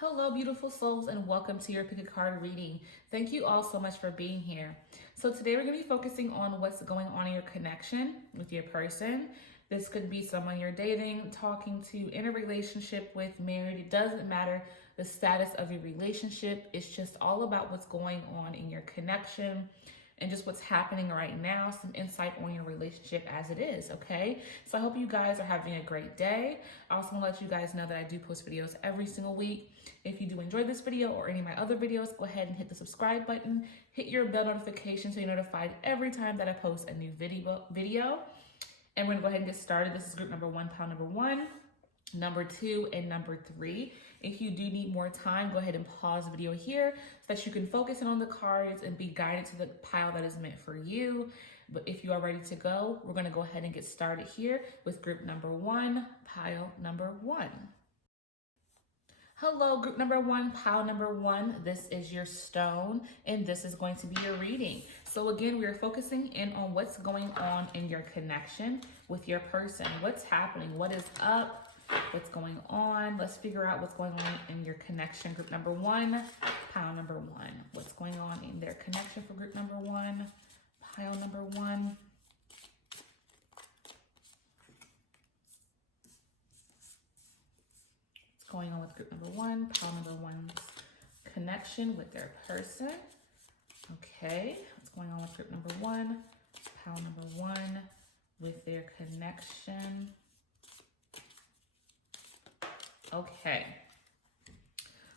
Hello, beautiful souls, and welcome to your Pick a Card reading. Thank you all so much for being here. So, today we're going to be focusing on what's going on in your connection with your person. This could be someone you're dating, talking to, in a relationship with, married. It doesn't matter the status of your relationship, it's just all about what's going on in your connection and just what's happening right now, some insight on your relationship as it is, okay? So I hope you guys are having a great day. I also want to let you guys know that I do post videos every single week. If you do enjoy this video or any of my other videos, go ahead and hit the subscribe button, hit your bell notification so you're notified every time that I post a new video. And we're gonna go ahead and get started. This is group number one, pile number one, number two, and number three. If you do need more time, go ahead and pause the video here so that you can focus in on the cards and be guided to the pile that is meant for you. But if you are ready to go, we're going to go ahead and get started here with group number one, pile number one. Hello, group number one, pile number one. This is your stone, and this is going to be your reading. So again, we are focusing in on what's going on in your connection with your person. What's happening? What is up? What's going on? Let's figure out what's going on in your connection. Group number one, pile number one. What's going on in their connection for group number one, pile number one. What's going on with group number one, pile number one's connection with their person. Okay, what's going on with group number one, pile number one with their connection. Okay,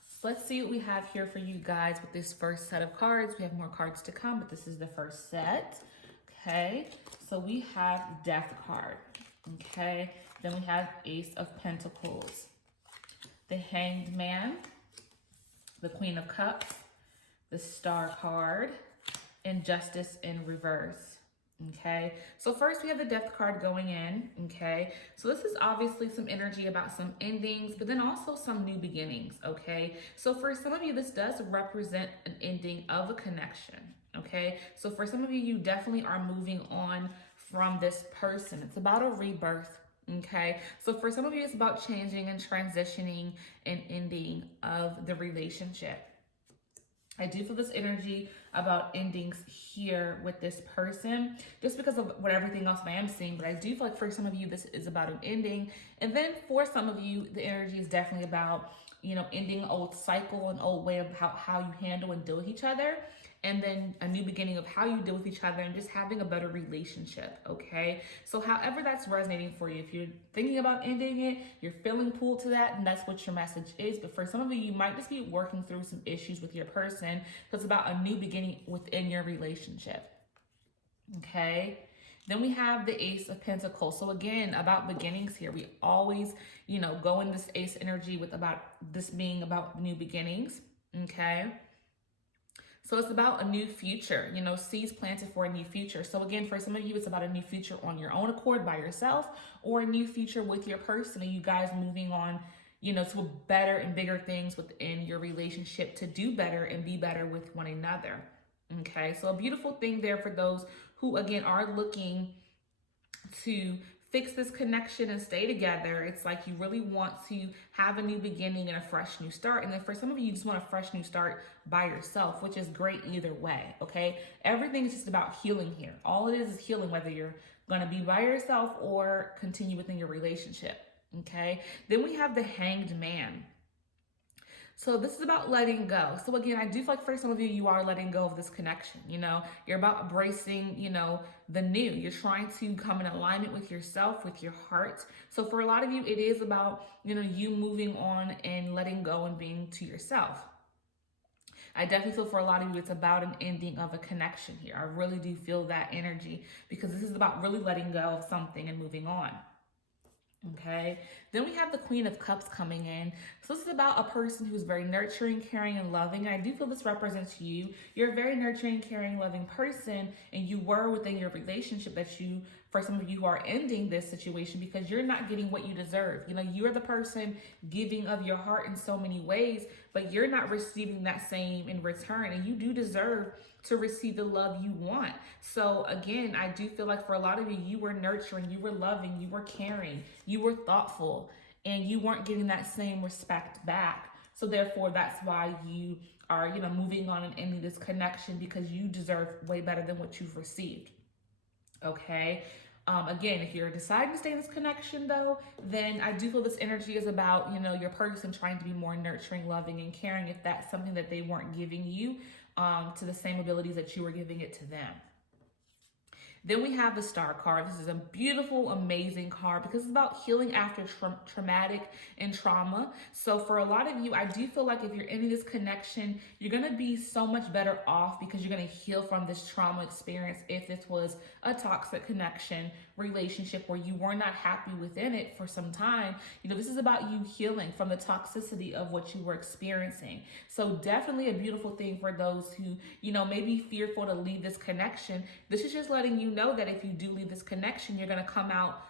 so let's see what we have here for you guys with this first set of cards. We have more cards to come, but this is the first set. Okay, so we have Death card. Okay, then we have Ace of Pentacles, the Hanged Man, the Queen of Cups, the Star card, and Justice in reverse. Okay, so first we have the Death card going in. Okay, so this is obviously some energy about some endings, but then also some new beginnings. Okay, so for some of you, this does represent an ending of a connection. Okay, so for some of you, you definitely are moving on from this person. It's about a rebirth. Okay, so for some of you, it's about changing and transitioning and ending of the relationship. I do feel this energy about endings here with this person, just because of what everything else I am seeing. But I do feel like for some of you, this is about an ending. And then for some of you, the energy is definitely about, ending an old cycle, an old way of how you handle and deal with each other. And then a new beginning of how you deal with each other and just having a better relationship, okay? So however that's resonating for you, if you're thinking about ending it, you're feeling pulled to that, and that's what your message is. But for some of you, you might just be working through some issues with your person. So it's about a new beginning within your relationship, okay? Then we have the Ace of Pentacles. So again, about beginnings here. We always, go in this Ace energy with about this being about new beginnings, okay? So it's about a new future, seeds planted for a new future. So again, for some of you, it's about a new future on your own accord by yourself, or a new future with your person and you guys moving on, to better and bigger things within your relationship to do better and be better with one another. Okay, so a beautiful thing there for those who, again, are looking to fix this connection and stay together. It's like you really want to have a new beginning and a fresh new start. And then for some of you, you just want a fresh new start by yourself, which is great either way, okay? Everything is just about healing here. All it is healing, whether you're going to be by yourself or continue within your relationship, okay? Then we have the Hanged Man. So this is about letting go. So again, I do feel like for some of you, you are letting go of this connection. You're about embracing, the new. You're trying to come in alignment with yourself, with your heart. So for a lot of you, it is about, you moving on and letting go and being to yourself. I definitely feel for a lot of you, it's about an ending of a connection here. I really do feel that energy because this is about really letting go of something and moving on. Okay, then we have the Queen of Cups coming in. So this is about a person who's very nurturing, caring, and loving. And I do feel this represents you. You're a very nurturing, caring, loving person, and you were within your relationship that you, for some of you who are ending this situation because you're not getting what you deserve. You're the person giving of your heart in so many ways, but you're not receiving that same in return. And you do deserve to receive the love you want. So again, I do feel like for a lot of you, you were nurturing, you were loving, you were caring, you were thoughtful, and you weren't getting that same respect back. So therefore, that's why you are, moving on and ending this connection, because you deserve way better than what you've received. Okay. Again, if you're deciding to stay in this connection though, then I do feel this energy is about, your person trying to be more nurturing, loving, and caring if that's something that they weren't giving you to the same abilities that you were giving it to them. Then we have the Star card. This is a beautiful, amazing card because it's about healing after traumatic and trauma. So for a lot of you, I do feel like if you're in this connection, you're going to be so much better off because you're going to heal from this trauma experience. If this was a toxic connection, relationship where you were not happy within it for some time, this is about you healing from the toxicity of what you were experiencing. So definitely a beautiful thing for those who, may be fearful to leave this connection. This is just letting you know that if you do leave this connection, you're going to come out,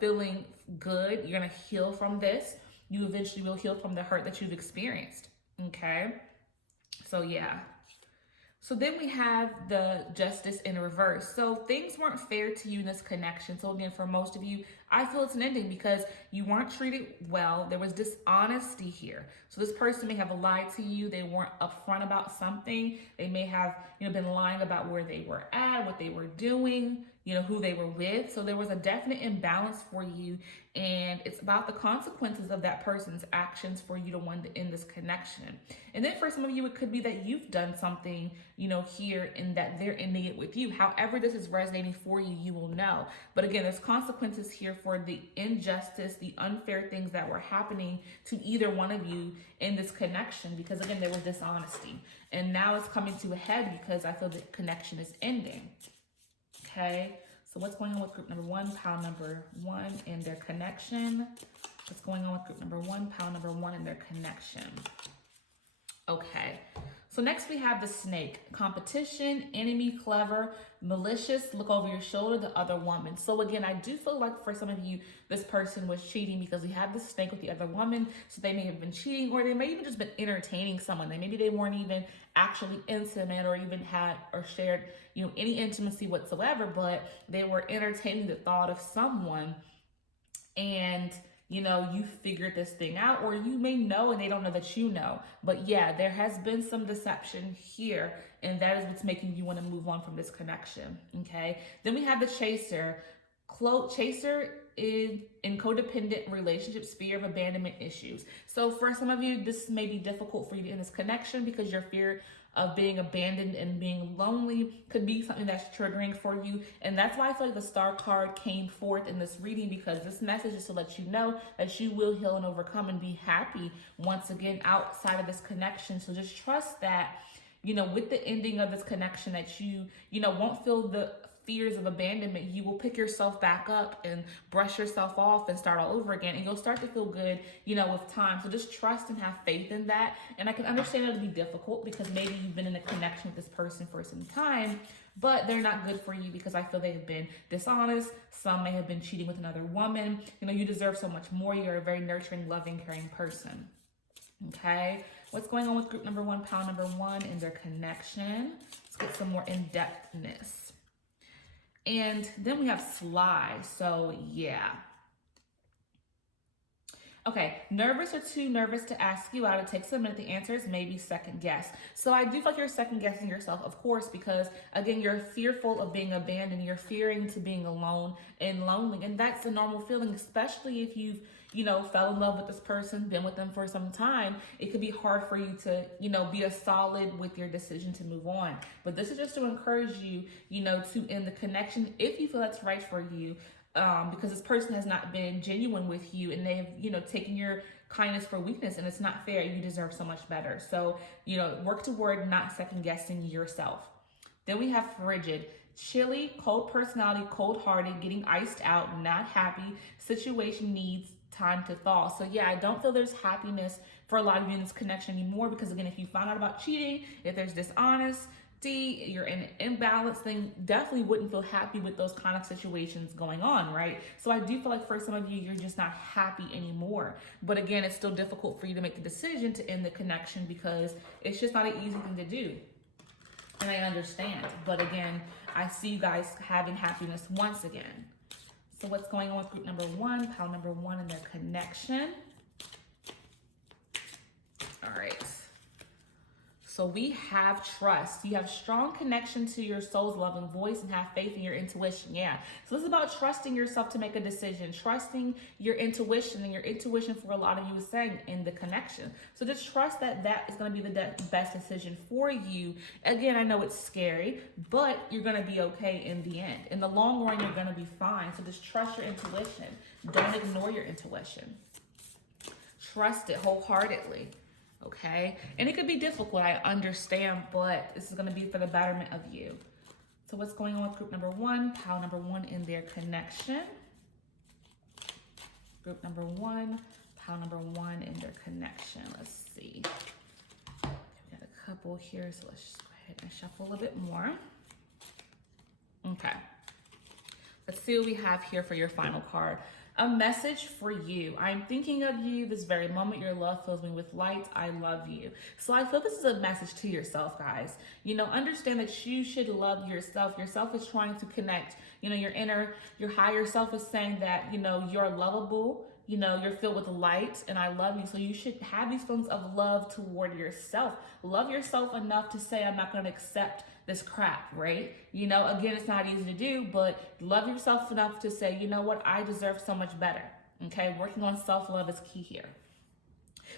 feeling good. You're going to heal from this. You eventually will heal from the hurt that you've experienced. Okay. So yeah. So then we have the Justice in reverse. So things weren't fair to you in this connection. So again, for most of you, I feel it's an ending because you weren't treated well. There was dishonesty here. So this person may have lied to you. They weren't upfront about something. They may have, been lying about where they were at, what they were doing, who they were with. So there was a definite imbalance for you. And it's about the consequences of that person's actions for you to want to end this connection. And then for some of you, it could be that you've done something, here, and that they're ending it with you. However this is resonating for you, you will know. But again, there's consequences here for the injustice, the unfair things that were happening to either one of you in this connection, because again, there was dishonesty. And now it's coming to a head because I feel the connection is ending. Okay. So what's going on with group number one, pile number one, and their connection? What's going on with group number one, pile number one, and their connection? Okay. So next we have the snake. Competition, enemy, clever, malicious, look over your shoulder, the other woman. So again, I do feel like for some of you, this person was cheating because we have the snake with the other woman. So they may have been cheating, or they may even just been entertaining someone. Maybe they weren't even actually intimate or even had or shared, any intimacy whatsoever, but they were entertaining the thought of someone, and you figured this thing out, or you may know and they don't know that you know. But yeah, there has been some deception here, and that is what's making you want to move on from this connection. Okay. Then we have the chaser. Chaser is in codependent relationships, fear of abandonment issues. So for some of you, this may be difficult for you in this connection because your fear of being abandoned and being lonely could be something that's triggering for you. And that's why I feel like the Star card came forth in this reading, because this message is to let you know that you will heal and overcome and be happy once again outside of this connection. So just trust that, with the ending of this connection, that you won't feel the fears of abandonment. You will pick yourself back up and brush yourself off and start all over again, and you'll start to feel good, with time. So just trust and have faith in that. And I can understand it'll be difficult because maybe you've been in a connection with this person for some time, but they're not good for you because I feel they've been dishonest. Some may have been cheating with another woman. You deserve so much more. You're a very nurturing, loving, caring person. Okay. What's going on with group number one, pile number one, and their connection? Let's get some more in-depthness. And then we have Sly. So yeah. Okay, nervous or too nervous to ask you out. It takes a minute. The answer is maybe second guess. So I do feel like you're second guessing yourself, of course, because again, you're fearful of being abandoned. You're fearing to being alone and lonely. And that's a normal feeling, especially if you've, fell in love with this person, been with them for some time. It could be hard for you to, be a solid with your decision to move on. But this is just to encourage you, to end the connection if you feel that's right for you. Because this person has not been genuine with you, and they have, taken your kindness for weakness, and it's not fair. You deserve so much better. So, work toward not second guessing yourself. Then we have frigid. Chilly, cold personality, cold-hearted, getting iced out, not happy. Situation needs time to thaw. So yeah, I don't feel there's happiness for a lot of you in this connection anymore, because again, if you found out about cheating, if there's dishonesty, you're in an imbalance, then definitely wouldn't feel happy with those kind of situations going on, right? So I do feel like for some of you, you're just not happy anymore. But again, it's still difficult for you to make the decision to end the connection because it's just not an easy thing to do. And I understand. But again, I see you guys having happiness once again. So what's going on with group number one, pile number one, and their connection? So we have trust. You have strong connection to your soul's loving voice and have faith in your intuition. Yeah. So this is about trusting yourself to make a decision, trusting your intuition, and your intuition for a lot of you is saying in the connection. So just trust that that is going to be the best decision for you. Again, I know it's scary, but you're going to be okay in the end. In the long run, you're going to be fine. So just trust your intuition. Don't ignore your intuition. Trust it wholeheartedly. Okay, and it could be difficult, I understand, but this is going to be for the betterment of you. So what's going on with group number one, pile number one in their connection? Group number one, pile number one in their connection. Let's see. We got a couple here, so let's just go ahead and shuffle a little bit more. Okay, let's see what we have here for your final card. A message for you. I'm thinking of you this very moment. Your love fills me with light. I love you. So I feel this is a message to yourself, guys. You know, understand that you should love yourself. Yourself is trying to connect. You know, your higher self is saying that, you know, you're lovable. You know, you're filled with light and I love you. So you should have these feelings of love toward yourself. Love yourself enough to say, I'm not going to accept this crap, right? You know, again, it's not easy to do, but love yourself enough to say, you know what, I deserve so much better. Okay, working on self-love is key here.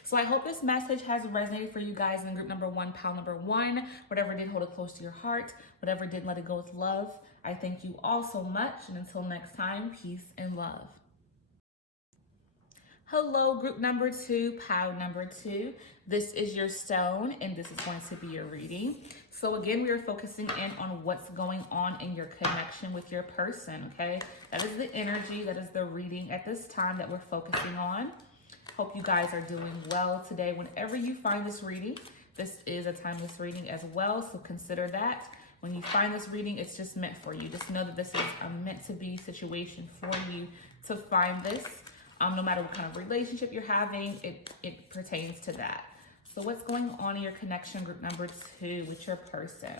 So I hope this message has resonated for you guys in group number one, pile number one. Whatever did, hold it close to your heart. Whatever did, let it go with love. I thank you all so much. And until next time, peace and love. Hello, group number two, pile number two. This is your stone, and this is going to be your reading. So again, we are focusing in on what's going on in your connection with your person, okay? That is the energy, that is the reading at this time that we're focusing on. Hope you guys are doing well today. Whenever you find this reading, this is a timeless reading as well, so consider that. When you find this reading, it's just meant for you. Just know that this is a meant to be situation for you to find this. No matter what kind of relationship you're having, it pertains to that. So what's going on in your connection, group number two, with your person?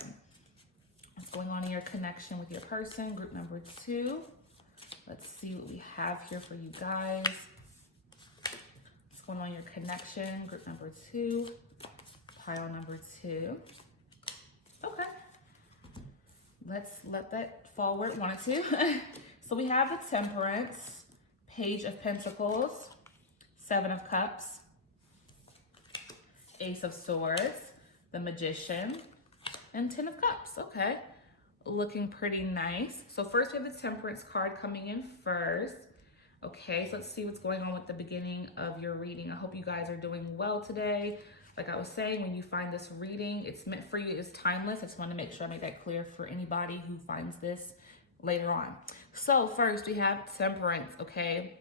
What's going on in your connection with your person, group number two? Let's see what we have here for you guys. What's going on in your connection, group number two, pile number two? Okay. Let's let that fall where it wanted to. So we have the Temperance, Page of Pentacles, Seven of Cups, Ace of Swords, the Magician, and Ten of Cups. Okay, looking pretty nice. So first we have the Temperance card coming in first. Okay, so let's see what's going on with the beginning of your reading. I hope you guys are doing well today. Like I was saying, when you find this reading, it's meant for you, it's timeless. I just want to make sure I make that clear for anybody who finds this later on. So first we have Temperance, okay?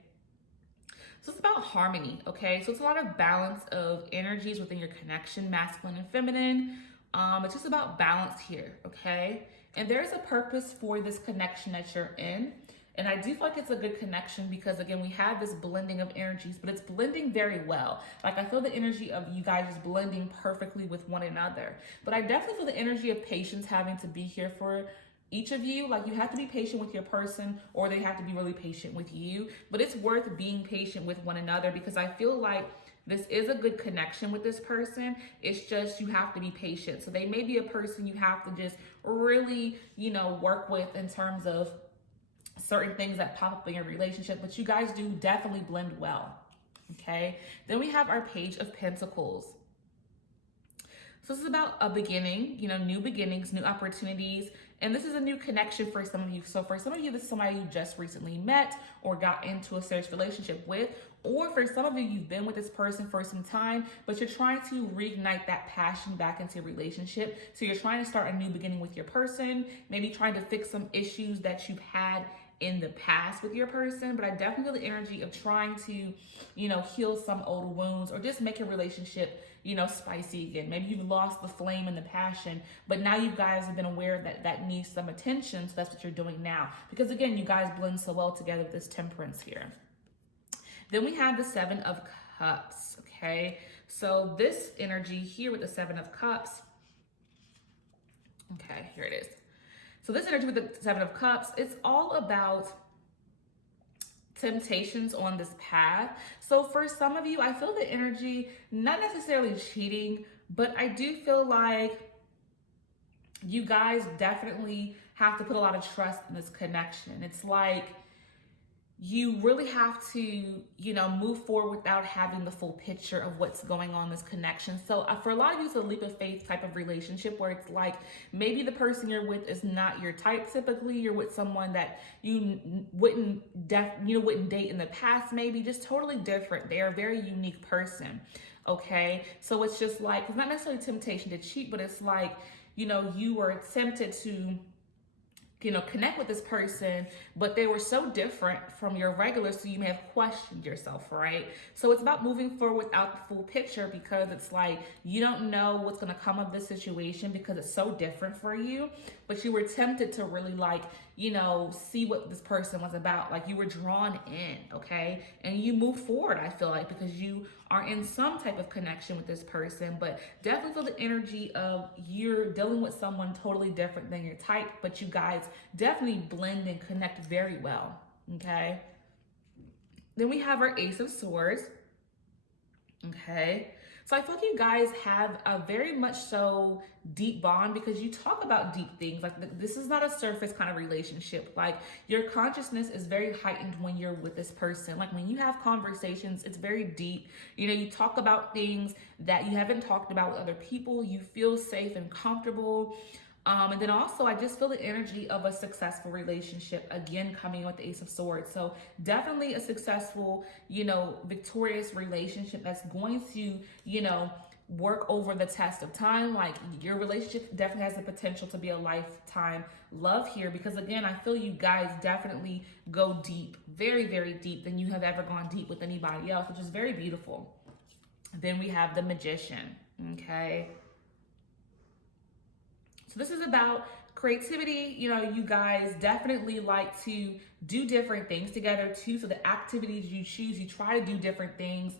So it's about harmony, okay? So it's a lot of balance of energies within your connection, masculine and feminine. It's just about balance here, okay? And there's a purpose for this connection that you're in. And I do feel like it's a good connection because, again, we have this blending of energies, but it's blending very well. Like, I feel the energy of you guys is blending perfectly with one another. But I definitely feel the energy of patience having to be here for each of you. Like, you have to be patient with your person, or they have to be really patient with you. But it's worth being patient with one another because I feel like this is a good connection with this person. It's just you have to be patient. So they may be a person you have to just really, you know, work with in terms of certain things that pop up in your relationship, but you guys do definitely blend well, okay? Then we have our Page of Pentacles. So this is about a beginning, you know, new beginnings, new opportunities, and this is a new connection for some of you. So for some of you, this is somebody you just recently met or got into a serious relationship with, or for some of you, you've been with this person for some time, but you're trying to reignite that passion back into your relationship. So you're trying to start a new beginning with your person, maybe trying to fix some issues that you've had in the past with your person. But I definitely feel the energy of trying to, you know, heal some old wounds or just make a relationship, you know, spicy again. Maybe you've lost the flame and the passion, but now you guys have been aware that that needs some attention. So that's what you're doing now. Because again, you guys blend so well together with this Temperance here. Then we have the Seven of Cups, okay? So this energy here with the Seven of Cups, okay, here it is. So this energy with the Seven of Cups, it's all about temptations on this path. So for some of you, I feel the energy, not necessarily cheating, but I do feel like you guys definitely have to put a lot of trust in this connection. It's like you really have to, move forward without having the full picture of what's going on in this connection. So for a lot of you, it's a leap of faith type of relationship where it's like maybe the person you're with is not your type. Typically, you're with someone that you wouldn't date in the past. Maybe just totally different. They are a very unique person. Okay, so it's just like it's not necessarily temptation to cheat, but it's like you were tempted to connect with this person, but they were so different from your regular, so you may have questioned yourself, right? So it's about moving forward without the full picture, because it's like you don't know what's going to come of this situation because it's so different for you, but you were tempted to really see what this person was about. Like you were drawn in, okay? And you move forward, I feel like, because you are in some type of connection with this person, but definitely feel the energy of you're dealing with someone totally different than your type, but you guys definitely blend and connect very well, okay? Then we have our Ace of Swords, okay? So I feel like you guys have a very much so deep bond because you talk about deep things. Like this is not a surface kind of relationship. Like your consciousness is very heightened when you're with this person. Like when you have conversations, it's very deep. You talk about things that you haven't talked about with other people. You feel safe and comfortable. And then also, I just feel the energy of a successful relationship, again, coming with the Ace of Swords. So definitely a successful, victorious relationship that's going to, work over the test of time. Like your relationship definitely has the potential to be a lifetime love here, because again, I feel you guys definitely go deep, very, very deep than you have ever gone deep with anybody else, which is very beautiful. Then we have the Magician, okay? So this is about creativity. You guys definitely like to do different things together too. So the activities you choose, you try to do different things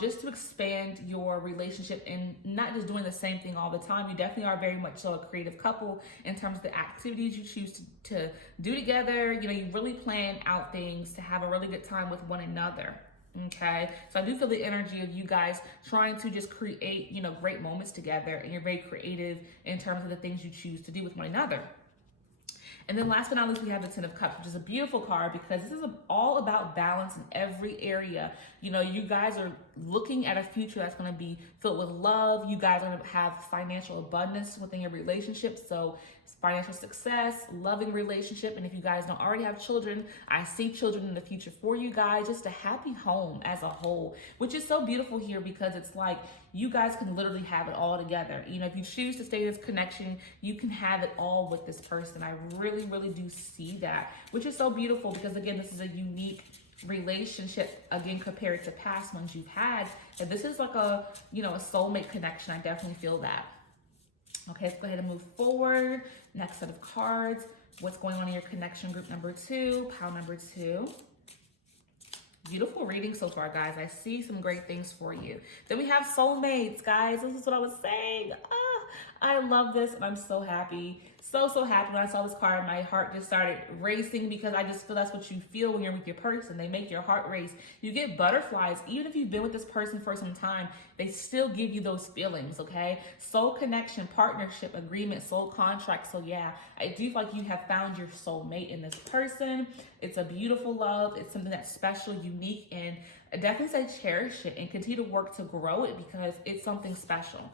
just to expand your relationship and not just doing the same thing all the time. You definitely are very much so a creative couple in terms of the activities you choose to do together. You really plan out things to have a really good time with one another. Okay, so I do feel the energy of you guys trying to just create, great moments together, and you're very creative in terms of the things you choose to do with one another. And then last but not least, we have the Ten of Cups, which is a beautiful card because this is all about balance in every area. You guys are looking at a future that's going to be filled with love. You guys are going to have financial abundance within your relationship. So financial success, loving relationship. And if you guys don't already have children, I see children in the future for you guys. Just a happy home as a whole, which is so beautiful here because it's like you guys can literally have it all together. If you choose to stay in this connection, you can have it all with this person. I really, really do see that, which is so beautiful because again, this is a unique relationship, again, compared to past ones you've had. And this is like a soulmate connection. I definitely feel that. Okay, let's go ahead and move forward. Next set of cards. What's going on in your connection group number 2, pile number 2. Beautiful reading so far, guys. I see some great things for you. Then we have soulmates, guys. This is what I was saying. I love this and I'm so happy. So happy when I saw this card. My heart just started racing because I just feel that's what you feel when you're with your person. They make your heart race. You get butterflies. Even if you've been with this person for some time, they still give you those feelings, okay? Soul connection, partnership, agreement, soul contract. So yeah, I do feel like you have found your soulmate in this person. It's a beautiful love. It's something that's special, unique, and I definitely say cherish it and continue to work to grow it because it's something special.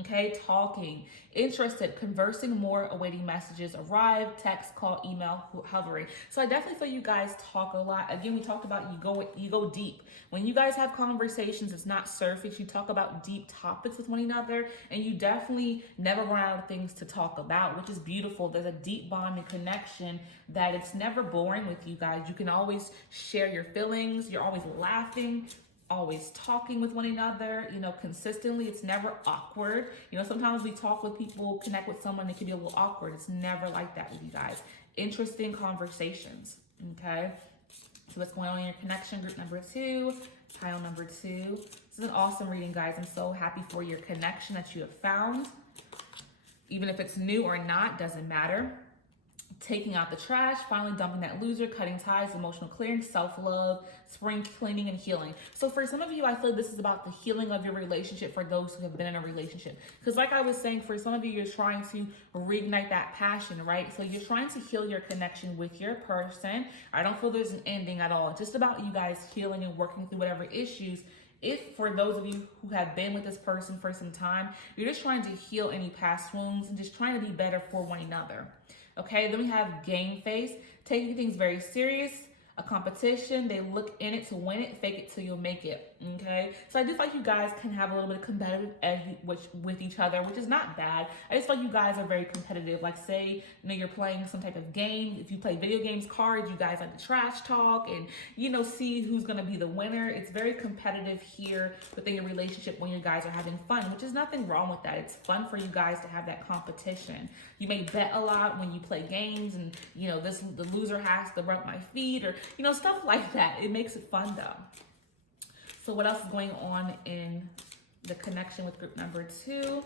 Okay, talking, interested, conversing more, awaiting messages, arrive, text, call, email, hovering. So I definitely feel you guys talk a lot. Again, we talked about you go deep. When you guys have conversations, it's not surface. You talk about deep topics with one another, and you definitely never run out of things to talk about, which is beautiful. There's a deep bond and connection that it's never boring with you guys. You can always share your feelings. You're always laughing, always talking with one another, consistently. It's never awkward. Sometimes we talk with people, connect with someone, it can be a little awkward. It's never like that with you guys. Interesting conversations, okay? So what's going on in your connection group number 2, pile number 2. This is an awesome reading, guys. I'm so happy for your connection that you have found. Even if it's new or not, doesn't matter. taking out the trash, finally dumping that loser, cutting ties, emotional clearing, self-love, spring cleaning, and healing. So for some of you, I feel this is about the healing of your relationship for those who have been in a relationship. Because like I was saying, for some of you, you're trying to reignite that passion, right? So you're trying to heal your connection with your person. I don't feel there's an ending at all. It's just about you guys healing and working through whatever issues. If for those of you who have been with this person for some time, you're just trying to heal any past wounds and just trying to be better for one another. Okay, then we have game face, taking things very serious, a competition. They look in it to win it, fake it till you'll make it. Okay, so I do feel like you guys can have a little bit of competitive edge with each other, which is not bad. I just feel like you guys are very competitive. Like say, you're playing some type of game. If you play video games, cards, you guys like to trash talk and see who's gonna be the winner. It's very competitive here within your relationship when you guys are having fun, which is nothing wrong with that. It's fun for you guys to have that competition. You may bet a lot when you play games, and the loser has to rub my feet, or stuff like that. It makes it fun though. So what else is going on in the connection with group number 2?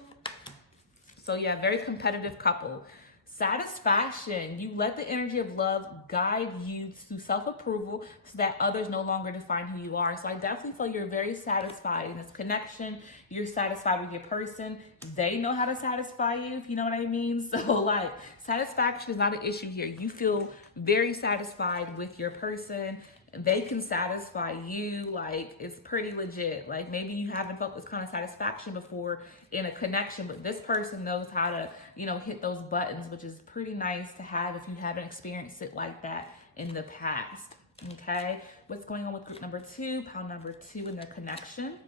So yeah, very competitive couple. Satisfaction. You let the energy of love guide you to self-approval so that others no longer define who you are. So I definitely feel you're very satisfied in this connection. You're satisfied with your person. They know how to satisfy you, if you know what I mean. So like satisfaction is not an issue here. You feel very satisfied with your person. They can satisfy you. Like it's pretty legit. Like maybe you haven't felt this kind of satisfaction before in a connection, but this person knows how to hit those buttons, which is pretty nice to have if you haven't experienced it like that in the past. Okay, what's going on with group number 2, pile number 2 in their connection?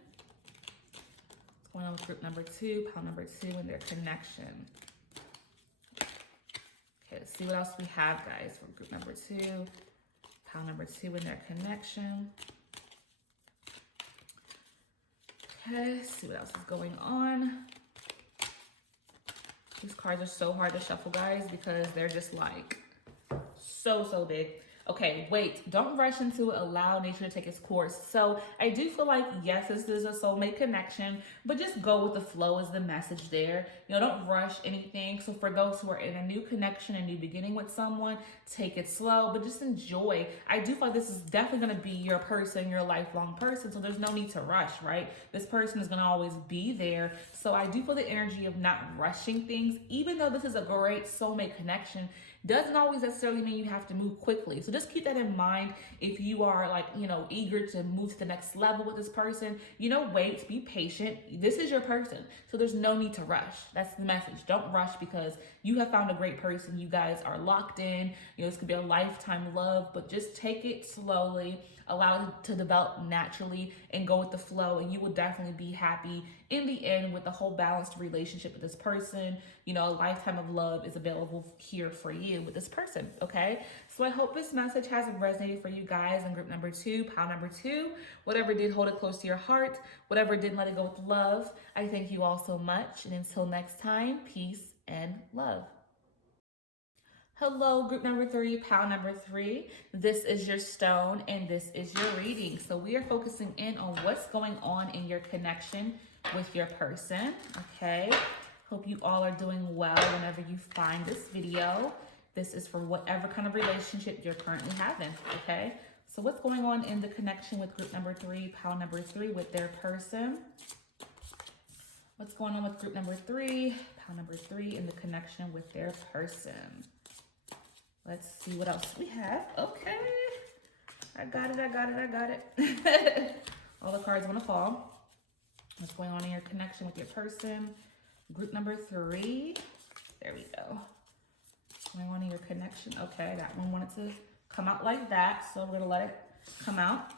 What's going on with group number 2, pile number 2 in their connection? Okay, let's see what else we have, guys, for group number 2. Pile number 2 in their connection. Okay, let's see what else is going on. These cards are so hard to shuffle, guys, because they're just like so big. Okay, wait, don't rush into it. Allow nature to take its course. So I do feel like, yes, this is a soulmate connection, but just go with the flow is the message there. Don't rush anything. So for those who are in a new connection, a new beginning with someone, take it slow, but just enjoy. I do feel like this is definitely going to be your person, your lifelong person. So there's no need to rush, right? This person is going to always be there. So I do feel the energy of not rushing things, even though this is a great soulmate connection. Doesn't always necessarily mean you have to move quickly. So just keep that in mind if you are like, eager to move to the next level with this person. Wait, be patient. This is your person. So there's no need to rush. That's the message. Don't rush because you have found a great person. You guys are locked in. This could be a lifetime love, but just take it slowly. Allow it to develop naturally and go with the flow, and you will definitely be happy in the end with the whole balanced relationship with this person. A lifetime of love is available here for you with this person, okay? So I hope this message has resonated for you guys in group number 2, pile number 2. Whatever did, hold it close to your heart. Whatever didn't, let it go with love. I thank you all so much, and until next time, peace and love. Hello, group number 3, pile number 3. This is your stone and this is your reading. So we are focusing in on what's going on in your connection with your person, okay? Hope you all are doing well whenever you find this video. This is for whatever kind of relationship you're currently having, okay? So what's going on in the connection with group number 3, pile number 3 with their person? What's going on with group number 3, pile number 3 in the connection with their person? Let's see what else we have. Okay. I got it. All the cards want to fall. What's going on in your connection with your person? Group number 3. There we go. What's going on in your connection? Okay, that one wanted to come out like that, so we're going to let it come out.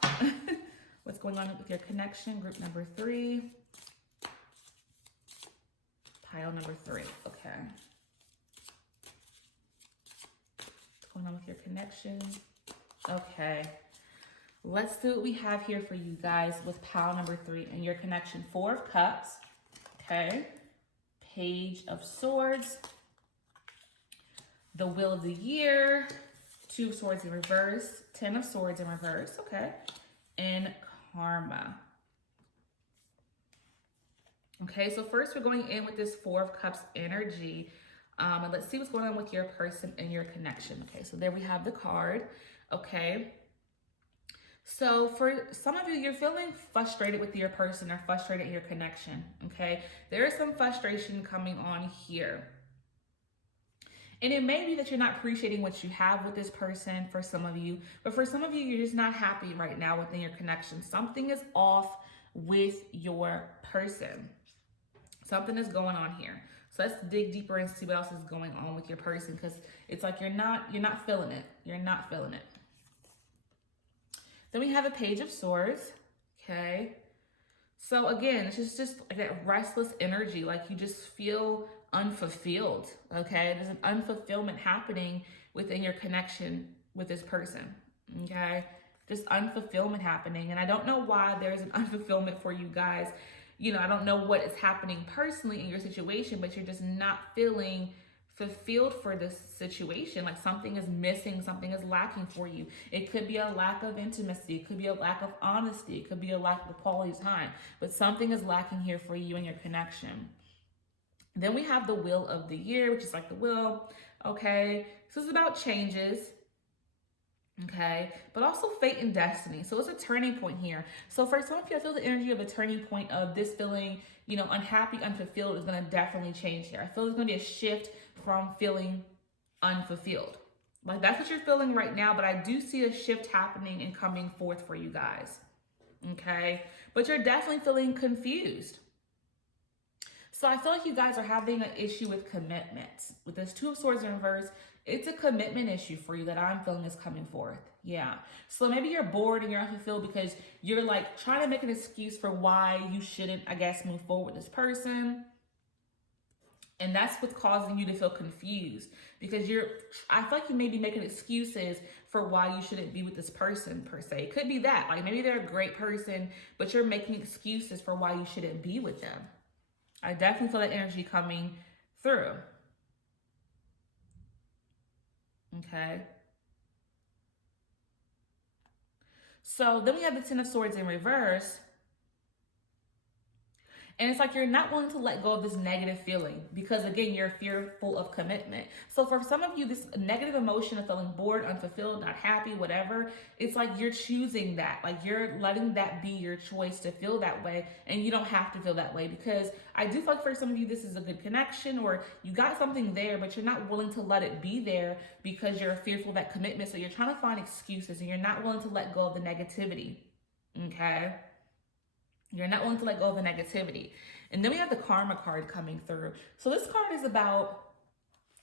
What's going on with your connection? Group number 3. Pile number 3. Okay. Going on with your connection. Okay, let's see what we have here for you guys with pile number 3 and your connection. 4 of Cups, okay, Page of Swords, the Wheel of the Year, 2 of Swords in reverse, 10 of Swords in reverse, okay, and Karma. Okay, so first we're going in with this 4 of Cups energy. And let's see what's going on with your person and your connection. Okay, so there we have the card. Okay. So for some of you, you're feeling frustrated with your person or frustrated in your connection. Okay. There is some frustration coming on here. And it may be that you're not appreciating what you have with this person for some of you, but for some of you, you're just not happy right now within your connection. Something is off with your person. Something is going on here. So let's dig deeper and see what else is going on with your person, because it's like you're not feeling it. You're not feeling it. Then we have a Page of Swords. Okay. So again, it's just like that restless energy, like you just feel unfulfilled, okay? There's an unfulfillment happening within your connection with this person, okay? Just unfulfillment happening. And I don't know why there's an unfulfillment for you guys. You know, I don't know what is happening personally in your situation, but you're just not feeling fulfilled for this situation. Like something is missing, something is lacking for you. It could be a lack of intimacy, it could be a lack of honesty, it could be a lack of quality time, but something is lacking here for you and your connection. Then we have the Wheel of the Year, which is like the wheel. Okay, so it's about changes. Okay, but also fate and destiny. So it's a turning point here. So for some of you, I feel the energy of a turning point of this feeling, you know, unhappy, unfulfilled is going to definitely change here. I feel there's going to be a shift from feeling unfulfilled. Like that's what you're feeling right now, but I do see a shift happening and coming forth for you guys. Okay, but you're definitely feeling confused. So I feel like you guys are having an issue with commitment. With this Two of Swords in reverse, it's a commitment issue for you that I'm feeling is coming forth. Yeah. So maybe you're bored and you're unfulfilled because you're like trying to make an excuse for why you shouldn't, I guess, move forward with this person. And that's what's causing you to feel confused because I feel like you may be making excuses for why you shouldn't be with this person per se. It could be that, like maybe they're a great person, but you're making excuses for why you shouldn't be with them. I definitely feel that energy coming through. Okay. So then we have the Ten of Swords in reverse. And it's like you're not willing to let go of this negative feeling because, again, you're fearful of commitment. So for some of you, this negative emotion of feeling bored, unfulfilled, not happy, whatever, it's like you're choosing that. Like you're letting that be your choice to feel that way. And you don't have to feel that way because I do feel like for some of you, this is a good connection or you got something there, but you're not willing to let it be there because you're fearful of that commitment. So you're trying to find excuses and you're not willing to let go of the negativity. Okay. You're not willing to let go of the negativity. And then we have the Karma card coming through. So this card is about,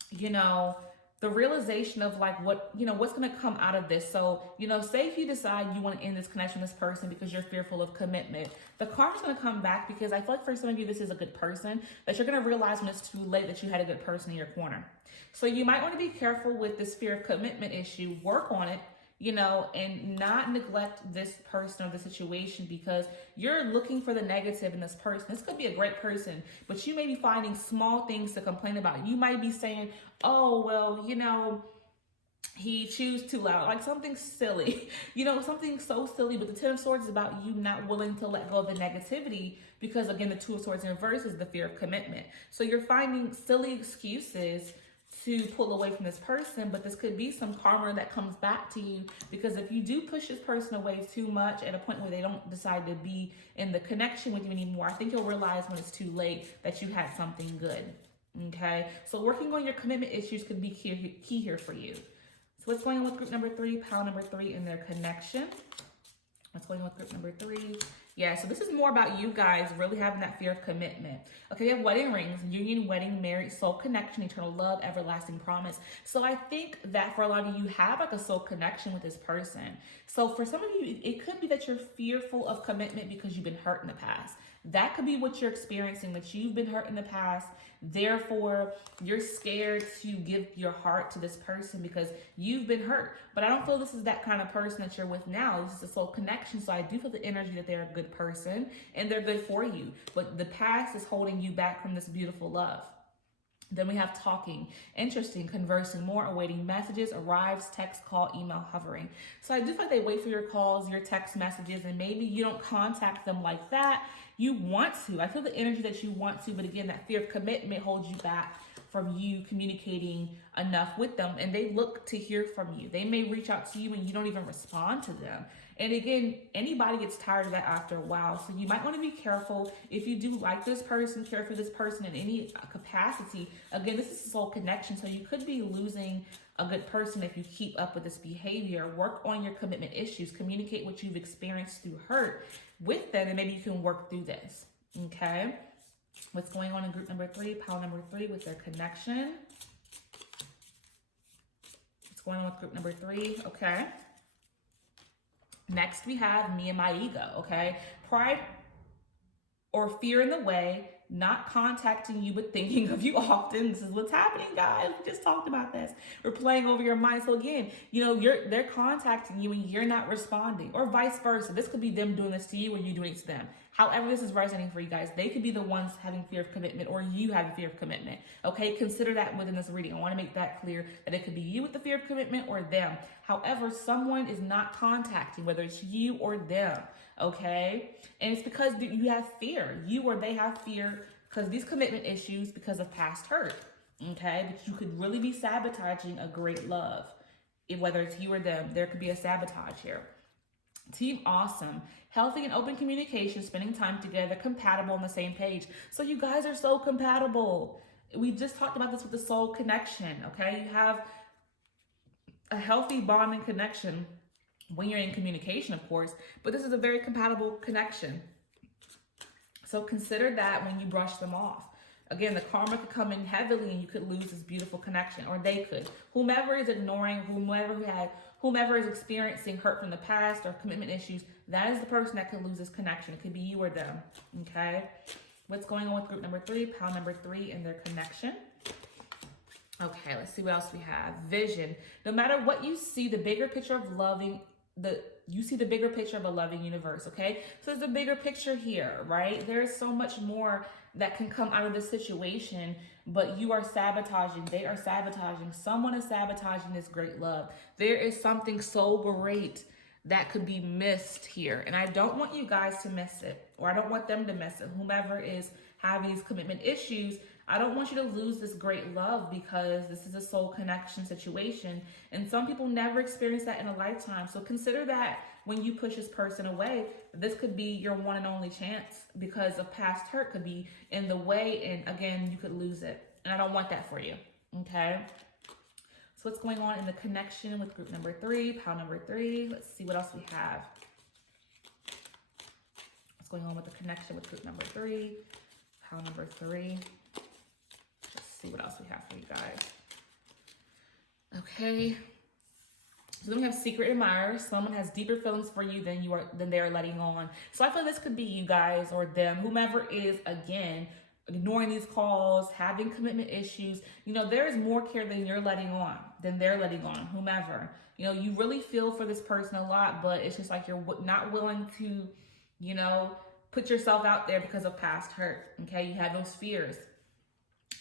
you know, the realization of like what, you know, what's going to come out of this. So, you know, say if you decide you want to end this connection with this person because you're fearful of commitment, the karma's going to come back because I feel like for some of you, this is a good person that you're going to realize when it's too late that you had a good person in your corner. So you might want to be careful with this fear of commitment issue, work on it, you know, and not neglect this person or the situation because you're looking for the negative in this person. This could be a great person, but you may be finding small things to complain about. You might be saying, oh, well, you know, he chews too loud, like something silly, you know, something so silly. But the Ten of Swords is about you not willing to let go of the negativity because, again, the Two of Swords in reverse is the fear of commitment. So you're finding silly excuses to pull away from this person, but this could be some karma that comes back to you because if you do push this person away too much at a point where they don't decide to be in the connection with you anymore, I think you'll realize when it's too late that you had something good. Okay, so working on your commitment issues could be key here for you. So what's going on with group number 3, pile number 3 in their connection? What's going on with group number 3? Yeah, so this is more about you guys really having that fear of commitment. Okay, we have wedding rings, union, wedding, marriage, soul connection, eternal love, everlasting promise. So I think that for a lot of you have like a soul connection with this person. So for some of you, it could be that you're fearful of commitment because you've been hurt in the past. That could be what you're experiencing, that you've been hurt in the past. Therefore, you're scared to give your heart to this person because you've been hurt. But I don't feel this is that kind of person that you're with now. This is a soul connection. So I do feel the energy that they're a good person and they're good for you. But the past is holding you back from this beautiful love. Then we have talking, interesting, conversing more, awaiting messages, arrives, text, call, email, hovering. So I do feel like they wait for your calls, your text messages, and maybe you don't contact them like that. You want to. I feel the energy that you want to, but again, that fear of commitment holds you back from you communicating enough with them, and they look to hear from you. They may reach out to you and you don't even respond to them. And again, anybody gets tired of that after a while. So you might want to be careful if you do like this person, care for this person in any capacity. Again, this is a soul connection. So you could be losing a good person if you keep up with this behavior. Work on your commitment issues. Communicate what you've experienced through hurt with them, and maybe you can work through this. Okay? What's going on in group number 3, pile number 3 with their connection? What's going on with group number 3? Okay. Next, we have me and my ego, okay? Pride or fear in the way, not contacting you but thinking of you often. This is what's happening, guys. We just talked about this. We're playing over your mind. So again, you know, they're contacting you and you're not responding, or vice versa. This could be them doing this to you or you doing it to them. However this is resonating for you guys, they could be the ones having fear of commitment or you having fear of commitment. Okay, consider that within this reading. I want to make that clear that it could be you with the fear of commitment or them. However, someone is not contacting, whether it's you or them. Okay, and it's because you have fear. You or they have fear because these commitment issues because of past hurt. Okay, but you could really be sabotaging a great love. Whether it's you or them, there could be a sabotage here. Team awesome. Healthy and open communication, spending time together, compatible on the same page. So you guys are so compatible. We just talked about this with the soul connection, okay? You have a healthy bond and connection when you're in communication, of course, but this is a very compatible connection. So consider that when you brush them off. Again, the karma could come in heavily and you could lose this beautiful connection, or they could. Whomever is ignoring, whomever is experiencing hurt from the past or commitment issues, that is the person that could lose this connection. It could be you or them, okay? What's going on with group number 3, pile number 3, and their connection? Okay, let's see what else we have. Vision. No matter what you see, the bigger picture of you see the bigger picture of a loving universe, okay? So there's a bigger picture here, right? There's so much more that can come out of this situation, but you are sabotaging, they are sabotaging, someone is sabotaging this great love. There is something so great that could be missed here, and I don't want you guys to miss it, or I don't want them to miss it. Whomever is having these commitment issues, I don't want you to lose this great love, because this is a soul connection situation, and some people never experience that in a lifetime. So consider that when you push this person away, this could be your one and only chance, because of past hurt could be in the way, and again, you could lose it. And I don't want that for you, okay? So what's going on in the connection with group number 3, pile number 3? Let's see what else we have. What's going on with the connection with group number 3, pile number 3? See what else we have for you guys. Okay. So then we have secret admirers. Someone has deeper feelings for you than they are letting on. So I feel this could be you guys or them, whomever is, again, ignoring these calls, having commitment issues. You know, there is more care than you're letting on, than they're letting on, whomever. You know, you really feel for this person a lot, but it's just like you're not willing to, you know, put yourself out there because of past hurt. Okay, you have those fears.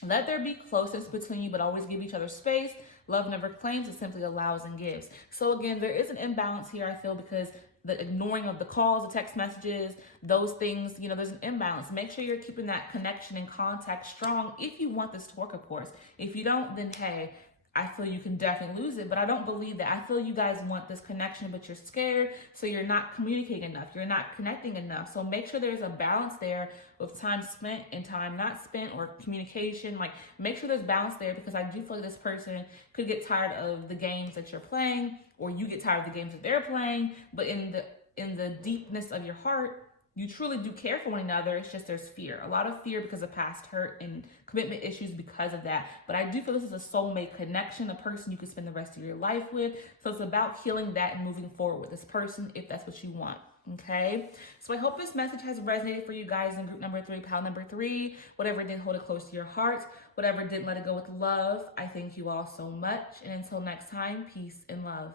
Let there be closeness between you, but always give each other space. Love never claims, it simply allows and gives. So again, there is an imbalance here, I feel, because the ignoring of the calls, the text messages, those things, you know, there's an imbalance. Make sure you're keeping that connection and contact strong if you want this to work, of course. If you don't, then hey, I feel you can definitely lose it, but I don't believe that. I feel you guys want this connection, but you're scared, so you're not communicating enough. You're not connecting enough. So make sure there's a balance there with time spent and time not spent, or communication. Like, make sure there's balance there, because I do feel like this person could get tired of the games that you're playing, or you get tired of the games that they're playing, but in the deepness of your heart, you truly do care for one another. It's just there's fear. A lot of fear because of past hurt and commitment issues because of that. But I do feel this is a soulmate connection, a person you can spend the rest of your life with. So it's about healing that and moving forward with this person if that's what you want. Okay? So I hope this message has resonated for you guys in group number 3, pile number 3. Whatever didn't hold it close to your heart, whatever didn't let it go with love, I thank you all so much. And until next time, peace and love.